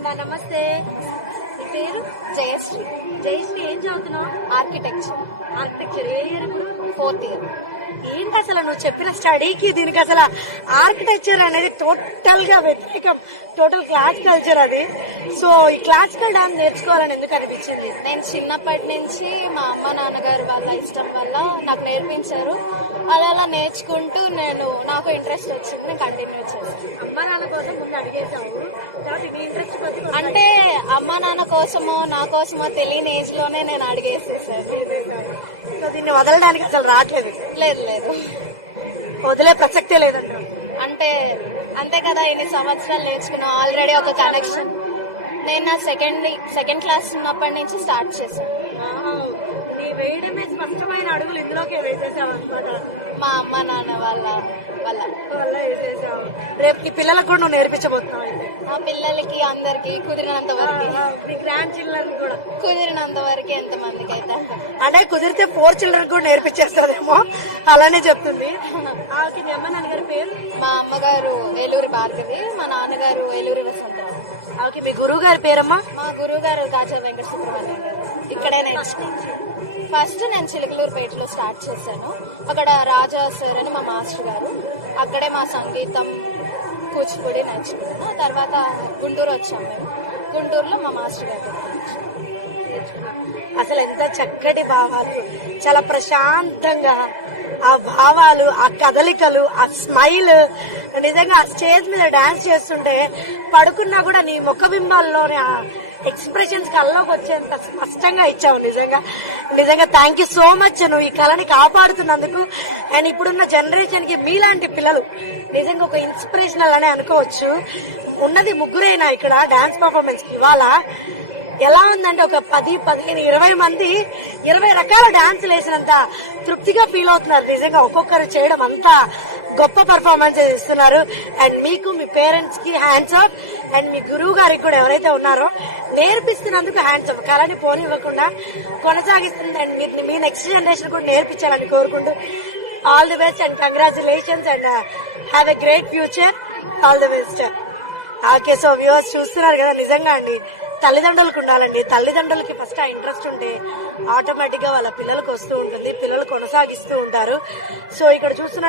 అమ్మా నమస్తే. మీ పేరు? జయశ్రీ. జయశ్రీ, ఏం చదువుతున్నావు? ఆర్కిటెక్చర్. ఆర్కిటెక్చర్. ఏ ఇయర్ ఇప్పుడు? 4th year. ఏంటి అసలు నువ్వు చెప్పిన స్టడీకి దీనికి అసలు ఆర్కిటెక్చర్ అనేది టోటల్ గా వ్యతిరేకం, టోటల్ క్లాస్ కల్చర్ అది. సో ఈ క్లాసికల్ డాన్స్ నేర్చుకోవాలని ఎందుకు అనిపించింది? నేను చిన్నప్పటి నుంచి మా అమ్మ నాన్నగారు వాళ్ళ ఇష్టం వల్ల నాకు నేర్పించారు. అలా నేర్చుకుంటూ నాకు ఇంట్రెస్ట్ వచ్చింది, నేను కంటిన్యూ చేశాను. అమ్మ నాన్న కోసం ముందు అడిగేసావు, కాబట్టి నీ ఇంట్రెస్ట్ కొద్ది అంటే అమ్మ నాన్న కోసమో నా కోసమో తెలియని ఏజ్ లోనే నేను అడిగేసేసాను. సో దీన్ని వదలడానికి అసలు రావట్లేదు. లేదు లేదు, వదిలే ప్రసక్తే లేదంట. అంటే అంతే కదా, ఇన్ని సంవత్సరాలు నేర్చుకున్నా ఆల్రెడీ ఒక కనెక్షన్. నేను నా సెకండ్ క్లాస్ ఉన్నప్పటి నుంచి స్టార్ట్ చేశాను. నీ వేయడమే స్పష్టమైన అడుగులు ఇందులోకే వేసేసావు అనమాట. మా అమ్మ నాన్న వాళ్ళ వేసేసావు. రేపు నీ పిల్లలకు కూడా నువ్వు నేర్పించబోతున్నావు. మా పిల్లలకి అందరికి కుదిరినంత వరకు, మీ గ్రాండ్ చిల్డ్రన్ కూడా కుదిరినంత వరకు ఎంత మందికి అయితే అంటే కుదిరితే 4 చిల్డ్రన్ కూడా నేర్పించేస్తాదేమో, అలానే చెప్తుంది. మీ అమ్మ నాన్నగారి పేరు? మా అమ్మగారు ఏలూరి భార్గవి, మా నాన్నగారు ఏలూరి వసంతరావు. మీ గురువు గారి పేరమ్మా? మా గురువు గారు కాజా వెంకట సుబ్రహ్మణ్యం గారు. ఇక్కడే నేర్చుకున్నాను. ఫస్ట్ నేను చిలకలూరుపేటలో స్టార్ట్ చేశాను. అక్కడ రాజా సార్ అని మా మాస్టర్ గారు, అక్కడే మా సంగీతం కూచిపూడి నేర్చుకున్నాను. తర్వాత గుంటూరు వచ్చాము మేము. గుంటూరులో మా మాస్టర్ గారు అసలు ఎంత చక్కటి భావాలు, చాలా ప్రశాంతంగా ఆ భావాలు, ఆ కదలికలు, ఆ స్మైల్. నిజంగా ఆ స్టేజ్ మీద డాన్స్ చేస్తుంటే పడుకున్నా కూడా నీ ముఖ బింబాల్లోనే ఆ ఎక్స్ప్రెషన్స్ కల్లోకి వచ్చేంత స్పష్టంగా ఇచ్చావు. నిజంగా థ్యాంక్ యూ సో మచ్. నువ్వు ఈ కళని కాపాడుతున్నందుకు. అండ్ ఇప్పుడున్న జనరేషన్ కి మీలాంటి పిల్లలు నిజంగా ఒక ఇన్స్పిరేషనల్ అనే అనుకోవచ్చు. ఉన్నది ముగ్గురైనా ఇక్కడ డాన్స్ పర్ఫార్మెన్స్ కి. ఇవాళ ఎలా ఉందంటే ఒక 10, 15, 20 మంది 20 రకాల డాన్సులు వేసినంత తృప్తిగా ఫీల్ అవుతున్నారు. నిజంగా ఒక్కొక్కరు చేయడం అంతా గొప్ప పర్ఫార్మెన్స్ ఇస్తున్నారు. అండ్ మీకు, మీ పేరెంట్స్ కి హ్యాండ్స్ ఆఫ్. అండ్ మీ గురువు గారికి కూడా ఎవరైతే ఉన్నారో నేర్పిస్తున్నందుకు హ్యాండ్స్ ఆఫ్. కళని పోనివ్వకుండా కొనసాగిస్తుంది. అండ్ మీ నెక్స్ట్ జనరేషన్ కూడా నేర్పించాలని కోరుకుంటూ all the best and congratulations and have a great future. All the best. Okay, so viewers చూస్తున్నారు కదా, నిజంగా అండి తల్లిదండ్రులకు ఉండాలండి. తల్లిదండ్రులకి ఫస్ట్ ఆ ఇంట్రెస్ట్ ఉంటే ఆటోమేటిక్ గా వాళ్ళ పిల్లలకు వస్తూ ఉంటుంది, పిల్లలు కొనసాగిస్తూ ఉంటారు. సో ఇక్కడ చూస్తున్న